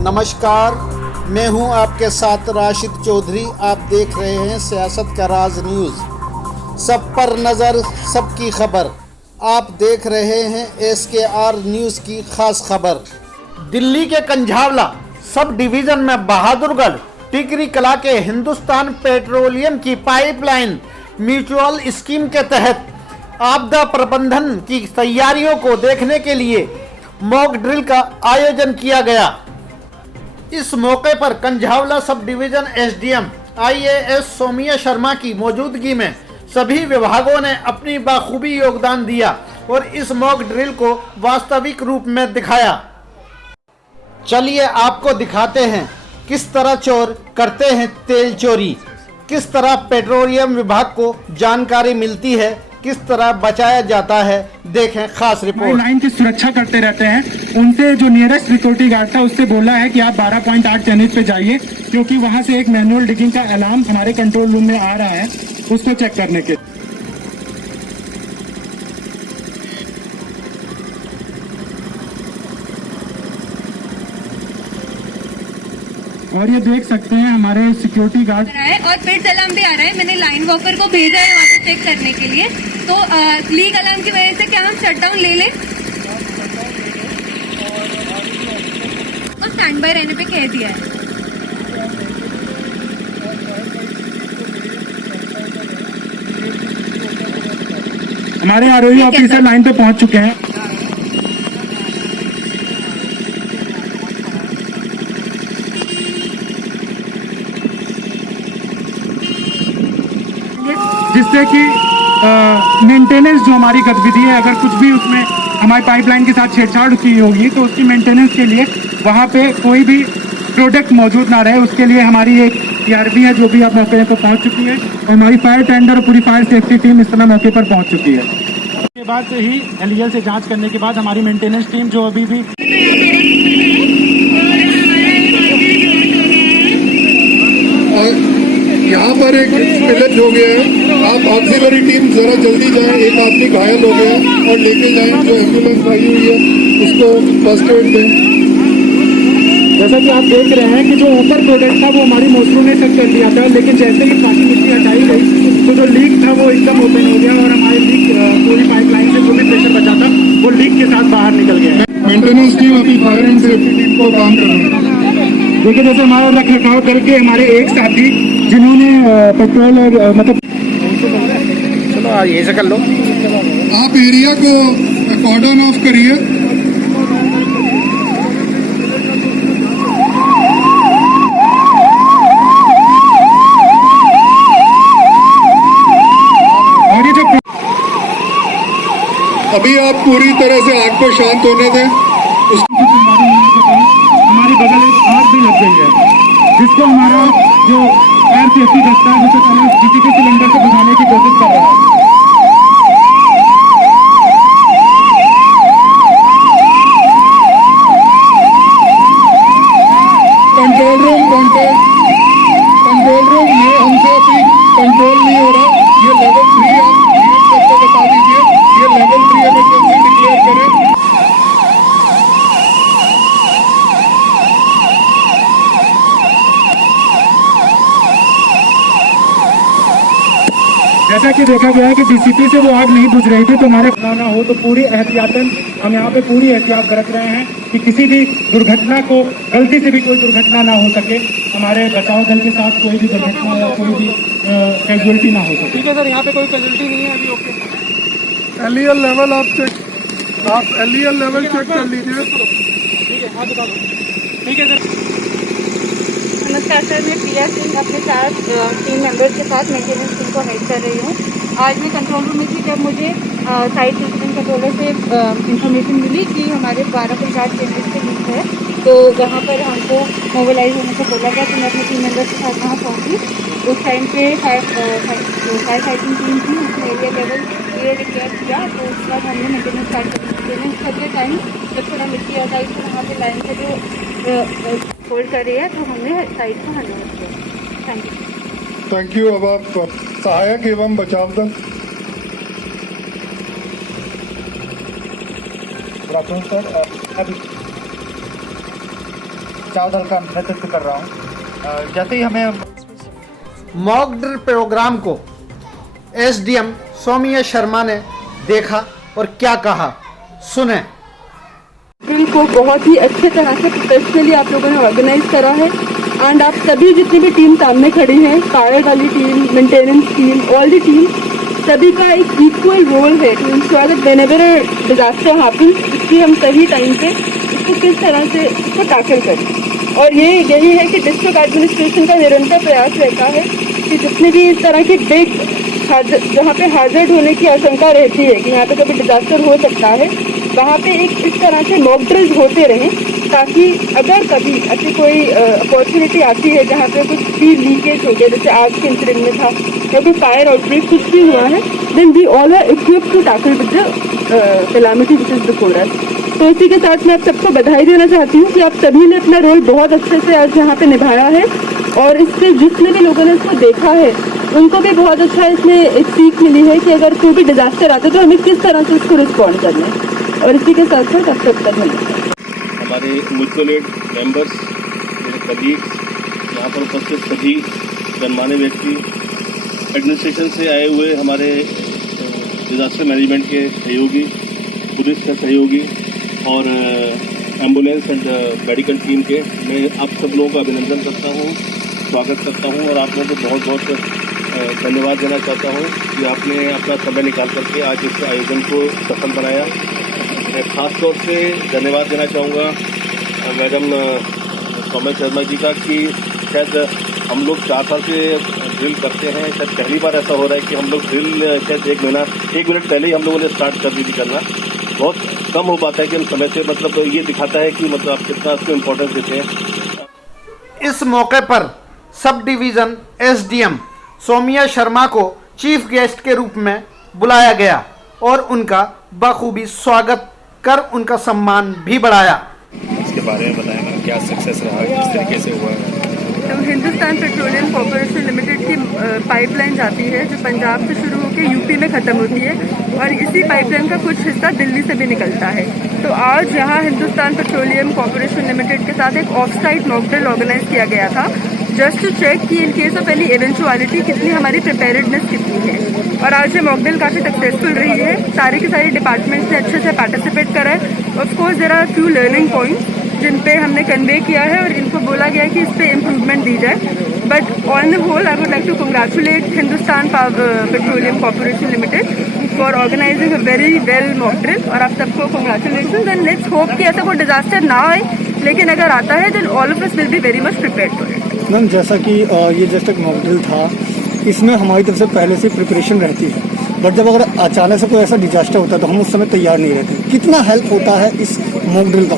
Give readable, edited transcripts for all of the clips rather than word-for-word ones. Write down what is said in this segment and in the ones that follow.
नमस्कार, मैं हूं आपके साथ राशिद चौधरी। आप देख रहे हैं सियासत का राज न्यूज़। सब पर नज़र, सबकी खबर। आप देख रहे हैं SKR न्यूज़ की खास खबर। दिल्ली के कंझावला सब डिवीज़न में बहादुरगढ़ टिकरी कला के हिंदुस्तान पेट्रोलियम की पाइपलाइन म्यूचुअल स्कीम के तहत आपदा प्रबंधन की तैयारियों को देखने के लिए मॉक ड्रिल का आयोजन किया गया। इस मौके पर Kanjhawala sub division SDM IAS Saumya Sharma की मौजूदगी में सभी विभागों ने अपनी बखूबी योगदान दिया और इस मॉक ड्रिल को वास्तविक रूप में दिखाया। चलिए आपको दिखाते हैं किस तरह चोर करते हैं तेल चोरी, किस तरह पेट्रोलियम विभाग को जानकारी मिलती है, किस तरह बचाया जाता है। देखें खास रिपोर्ट। लाइन की सुरक्षा करते रहते हैं। उनसे जो नियरेस्ट सिक्योरिटी गार्ड था उससे बोला है कि आप 12.8 टनेज पे जाइए, क्योंकि वहां से एक मैनुअल डिगिंग का अलार्म हमारे कंट्रोल रूम में आ रहा है, उसको चेक करने के। और ये देख सकते हैं हमारे सिक्योरिटी गार्ड और फिर अलार्म भी आ रहा है। मैंने लाइन वॉकर को भेजा है वहाँ पे चेक करने के लिए। तो लीक अलार्म की वजह से क्या हम शटडाउन ले लें और स्टैंड बाय रहने पे कह दिया है। हमारे आरओई ऑफिसर लाइन पे पहुंच चुके हैं। जिससे कि मेंटेनेंस जो हमारी गतिविधि है, अगर कुछ भी उसमें हमारी पाइपलाइन के साथ छेड़छाड़ की होगी तो उसकी मेंटेनेंस के लिए वहाँ पे कोई भी प्रोडक्ट मौजूद ना रहे, उसके लिए हमारी एक TRB है जो भी आप मौके पर पहुँच चुकी है, और हमारी फायर टेंडर और पूरी फायर सेफ्टी टीम इस समय मौके पर पहुँच चुकी है। उसके बाद से ही LEL से जाँच करने के बाद हमारी मेंटेनेंस टीम जो अभी भी यहाँ पर एक स्पिलेज हो गया है। आप ऑक्सिलरी टीम जरा जल्दी जाएं, एक आदमी घायल हो गया है और लेके जाएं। जो एम्बुलेंस आई हुई है उसको फर्स्ट एड दें। जैसा कि आप देख रहे हैं कि जो ऊपर प्रोडक्ट था वो हमारी मोटरों ने सेट कर दिया था, लेकिन जैसे ही काफी मिट्टी हटाई गई तो जो लीक था वो एकदम ओपन हो गया और हमारी लीक पूरी पाइपलाइन से जो भी प्रेशर बचा था वो लीक के साथ बाहर निकल गया। मेंटेनेंस टीम अभी फायर एंड सेफ्टी टीम को काम कर रही है। देखिए जैसे हमारा रख रखाव करके हमारे एक साथी जिन्होंने पेट्रोल और मतलब चलो यही से कर लो। आप एरिया को कॉर्डन ऑफ करिए। और ये जो अभी आप पूरी तरह से आग को शांत होने दें। हमारी बगल एक आग भी लग गई है, जिसको हमारा जो फायर सेफ्टी दस्ता है जिसे पहले किसी के सिलेंडर से बुझाने की कोशिश कर रहा है। कंट्रोल रूम ये हमसे अभी कंट्रोल नहीं हो रहा। ये लेवल 3 आप सबको बता दीजिए। ये लेवल 3 इमरजेंसी डिक्लेयर करें। जैसा कि देखा गया है कि DCP से वो आग नहीं बुझ रही थी, तो हमारे ना हो तो पूरी एहतियातन हम यहाँ पे पूरी एहतियात बरत रहे हैं कि किसी भी दुर्घटना को, गलती से भी कोई दुर्घटना ना हो सके, हमारे बचाव दल के साथ कोई भी दुर्घटना या कोई भी कैजुअलिटी ना हो सके। ठीक है सर, यहाँ पे कोई कैजुअलिटी नहीं है अभी। ओके, LEL लेवल आप LEL लेवल चेक कर लीजिए। ठीक है सर। नमस्कार सर, मैं प्रिया सिंह अपने साथ टीम मेंबर्स के साथ मेंटेनेंस टीम को हेड कर रही हूँ। आज मैं कंट्रोल रूम में थी जब मुझे साइट सिस्टम कंट्रोलर से इंफॉर्मेशन मिली कि हमारे 12.8 टनेज पे लीक है, तो वहाँ पर हमको मोबिलाइज होने को बोला गया। तो मैं अपने टीम मेंबर्स के साथ वहाँ पहुँची। उस टाइम पे फायर फाइटिंग टीम थी, उसने एरिया लेवल क्लियर डिक्लेयर किया। तो उसके बाद हमने मेंटेनेंस स्टार्ट कर मेंटेनेंस करते टाइम जब थोड़ा मिट्टी आ गई तो वहाँ पर लाइन से जो होल्ड कर रही है तो हमने साइड को हैंडओवर किया। Thank you. अब आप सहायक एवं बचाव दल। सर बचाव दल का नेतृत्व कर रहा हूँ। जैसे ही हमें मॉक ड्रिल प्रोग्राम को एसडीएम सौम्या शर्मा ने देखा और क्या कहा, सुने। ड्रिल को बहुत ही अच्छे तरह से प्रोफेशनली आप लोगों ने ऑर्गेनाइज करा है एंड आप सभी जितनी भी टीम सामने खड़ी हैं, फायर वाली team, maintenance team, all the team, सभी का एक इक्वल रोल है to ensure that whenever disaster happens इसकी हम सही टाइम पे इसको किस तरह से इसको टैकल करें। और यही है कि डिस्ट्रिक्ट एडमिनिस्ट्रेशन का निरंतर प्रयास रहता है कि जितने भी इस तरह की बिग जहाँ पे हाजर्ड होने की आशंका रहती है कि यहाँ पे कभी डिजास्टर हो सकता है, वहाँ पे एक इस तरह से मॉक ड्रिल्स होते रहें, ताकि अगर कभी ऐसी कोई अपॉर्चुनिटी आती है जहाँ पे कुछ भी लीकेज हो गया, जैसे आज के इंसिडेंट में था या कोई फायर आउटब्रेक कुछ भी हुआ है, then we all are equipped to tackle with the calamity which is before us. तो इसी के साथ मैं आप सबको बधाई देना चाहती हूँ कि आप सभी ने अपना रोल बहुत अच्छे से आज यहाँ पे निभाया है और इससे जितने भी लोगों ने इसको देखा है उनको भी बहुत अच्छा इसमें एक सीख मिली है कि अगर कोई भी डिजास्टर आता है तो हमें किस तरह से उसको रिस्पॉन्ड करना है। और इसी के साथ साथ आप सबका धन्यवाद। हमारे म्यूचुअल एड मेंबर्स, मेरे कलीग्स, यहाँ पर उपस्थित सभी गणमान्य व्यक्ति, एडमिनिस्ट्रेशन से आए हुए हमारे डिजास्टर मैनेजमेंट के सहयोगी, पुलिस के सहयोगी और एम्बुलेंस एंड मेडिकल टीम के, मैं आप सब लोगों का अभिनंदन करता हूँ, स्वागत करता हूँ और आप लोगों को बहुत बहुत धन्यवाद देना चाहता हूँ कि आपने अपना समय निकाल करके आज इस आयोजन को सफल बनाया। मैं खास तौर से धन्यवाद देना चाहूँगा मैडम सौम्या शर्मा जी का कि शायद हम लोग 4 साल से ड्रिल करते हैं, शायद पहली बार ऐसा हो रहा है कि हम लोग ड्रिल शायद 1 मिनट पहले ही हम लोगों ने स्टार्ट कर दी थी करना। बहुत कम हो पाता है कि हम समय से, मतलब ये दिखाता है कि मतलब आप कितना उसको इम्पोर्टेंस देते हैं। इस मौके पर sub division SDM Saumya Sharma को चीफ गेस्ट के रूप में बुलाया गया और उनका बखूबी स्वागत कर उनका सम्मान भी बढ़ाया। इसके बारे में बताएं मैम, क्या सक्सेस रहा, किस तरीके से हुआ है? तो हिंदुस्तान पेट्रोलियम कॉर्पोरेशन लिमिटेड की पाइपलाइन जाती है जो पंजाब से शुरू होकर यूपी में ख़त्म होती है और इसी पाइपलाइन का कुछ हिस्सा दिल्ली से भी निकलता है। तो आज यहाँ हिंदुस्तान पेट्रोलियम कॉर्पोरेशन लिमिटेड के साथ एक off site mock drill organise किया गया था, जस्ट टू चेक कि in case of any eventuality कितनी हमारी प्रिपेयर्डनेस कितनी है। और आज ये मॉक ड्रिल काफ़ी सक्सेसफुल रही है, सारे के सारे डिपार्टमेंट्स ने अच्छे से पार्टिसिपेट करा है। Of course there are few learning points जिन पे हमने कन्वे किया है और इनको बोला गया है कि इस पे इम्प्रूवमेंट दी जाए। But on the whole I would like to congratulate Hindustan Petroleum Corporation Limited for organising a very well mock drill और आप सबको कंग्रेचुलेशन एंड लेट्स होप कि ऐसा कोई डिजास्टर ना आए, लेकिन अगर आता है then all of us will be very much prepared for it. Ma'am जैसा कि ये जस्ट एक मॉक ड्रिल था, इसमें हमारी तरफ से पहले से प्रिपरेशन रहती है, बट जब अगर अचानक से कोई ऐसा डिजास्टर होता है तो हम उस समय तैयार नहीं रहते। कितना हेल्प होता है इस मॉक ड्रिल का?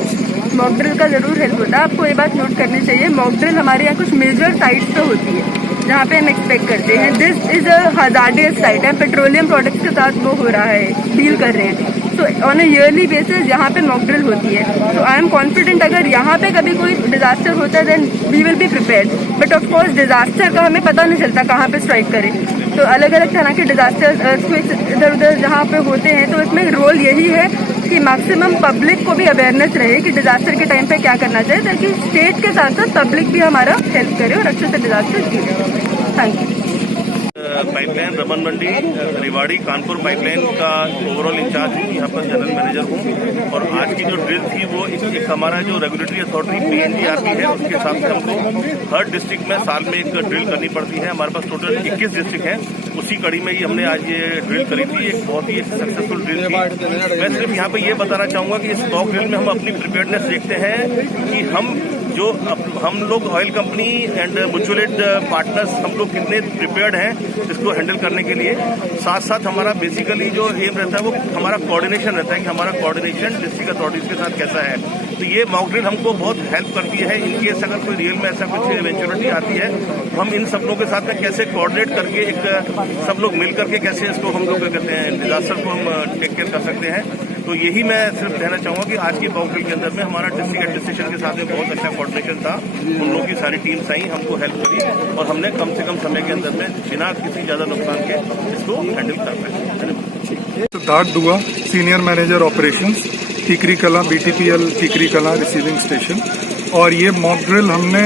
मॉक ड्रिल का जरूर हेल्प होता है। आपको ये बात नोट करनी चाहिए, मॉक ड्रिल हमारे यहाँ कुछ मेजर साइट्स पे होती है जहाँ पे हम एक्सपेक्ट करते हैं this is a hazardous site है, पेट्रोलियम प्रोडक्ट्स के साथ वो हो रहा है, डील कर रहे हैं। So on a yearly basis यहाँ पे मॉक ड्रिल होती है। तो आई एम कॉन्फिडेंट अगर यहाँ पे कभी कोई डिजास्टर होता है then we will be prepared. But of course disaster का हमें पता नहीं चलता कहाँ पे स्ट्राइक करें, तो अलग अलग तरह के डिजास्टर इधर उधर जहाँ पे होते हैं, तो इसमें रोल यही है कि मैक्सिमम पब्लिक को भी अवेयरनेस रहे कि डिजास्टर के टाइम पे क्या करना चाहिए, ताकि स्टेट के साथ साथ पब्लिक भी हमारा हेल्प करे और अच्छे से डिजास्टर की जाए। Thank you. Pipeline Raman Mandi Rewari Kanpur pipeline का ओवरऑल इंचार्ज हूँ, यहाँ पर जनरल मैनेजर हूँ। और आज की जो ड्रिल थी वो एक हमारा जो रेगुलेटरी अथॉरिटी PNGRB है उसके हिसाब से हमको हर डिस्ट्रिक्ट में साल में एक ड्रिल करनी पड़ती है। हमारे पास टोटल 21 डिस्ट्रिक्ट हैं, उसी कड़ी में ही हमने आज ये ड्रिल करी थी। एक बहुत ही सक्सेसफुल ड्रिल थी। मैं सिर्फ यहाँ पे ये बताना चाहूँगा कि इस मॉक ड्रिल में हम अपनी प्रिपेयर्डनेस देखते हैं कि हम लोग oil company and mutual aid partners हम लोग कितने प्रिपेयर्ड हैं इसको हैंडल करने के लिए। साथ साथ हमारा बेसिकली जो एम रहता है वो हमारा कोऑर्डिनेशन रहता है कि हमारा कोऑर्डिनेशन डिस्ट्रिक्ट अथॉरिटीज के साथ कैसा है। तो ये मॉक ड्रिल हमको बहुत हेल्प करती है। इनकेस अगर कोई रियल में ऐसा कुछ इवेंचुअलिटी आती है तो हम इन सब लोगों के साथ में कैसे कोऑर्डिनेट करके एक सब लोग मिल करके कैसे इसको हम लोग कहते हैं डिजास्टर को हम टेक केयर कर सकते हैं। तो यही मैं सिर्फ कहना चाहूँगा कि आज की मॉक ड्रिल के अंदर में हमारा डिस्ट्रिक्ट एडमिनिस्ट्रेशन के साथ में बहुत अच्छा कोऑर्डिनेशन था। उन लोगों की सारी टीम्स आई, हमको हेल्प करी और हमने कम से कम समय के अंदर में बिना किसी ज़्यादा नुकसान के इसको हैंडल कर पाए। सिद्धार्थ दुआ, सीनियर मैनेजर ऑपरेशंस, टीकरी कला, BTPL टीकरी कला रिसीविंग स्टेशन। और ये मॉक ड्रिल हमने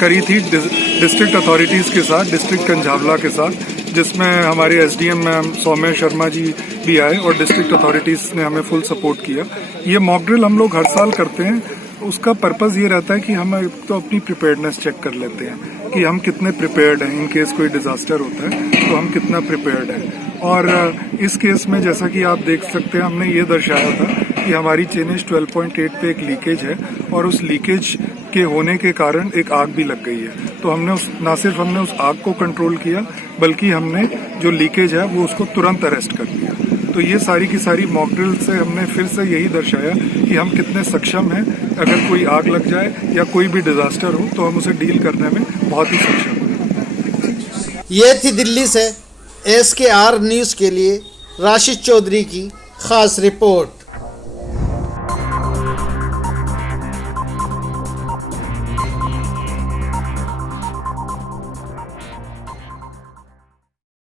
करी थी डिस्ट्रिक्ट अथॉरिटीज़ के साथ, डिस्ट्रिक्ट कंझावला के साथ, जिसमें हमारे एसडीएम मैम सौम्य शर्मा जी भी आए और डिस्ट्रिक्ट अथॉरिटीज़ ने हमें फुल सपोर्ट किया। ये मॉक ड्रिल हम लोग हर साल करते हैं। उसका पर्पज़ ये रहता है कि हम तो अपनी प्रिपेयर्डनेस चेक कर लेते हैं कि हम कितने प्रिपेयर्ड हैं, इन केस कोई डिजास्टर होता है तो हम कितना प्रिपेयर्ड हैं। और इस केस में जैसा कि आप देख सकते हैं, हमने ये दर्शाया था कि हमारी चेनेज 12.8 पे एक लीकेज है और उस लीकेज के होने के कारण एक आग भी लग गई है। तो हमने ना सिर्फ हमने उस आग को कंट्रोल किया, बल्कि हमने जो लीकेज है वो उसको तुरंत अरेस्ट कर लिया। तो ये सारी की सारी मॉक ड्रिल से हमने फिर से यही दर्शाया कि हम कितने सक्षम हैं। अगर कोई आग लग जाए या कोई भी डिजास्टर हो तो हम उसे डील करने में बहुत ही सक्षम हैं। ये थी दिल्ली से SKR न्यूज़ के लिए राशिद चौधरी की खास रिपोर्ट।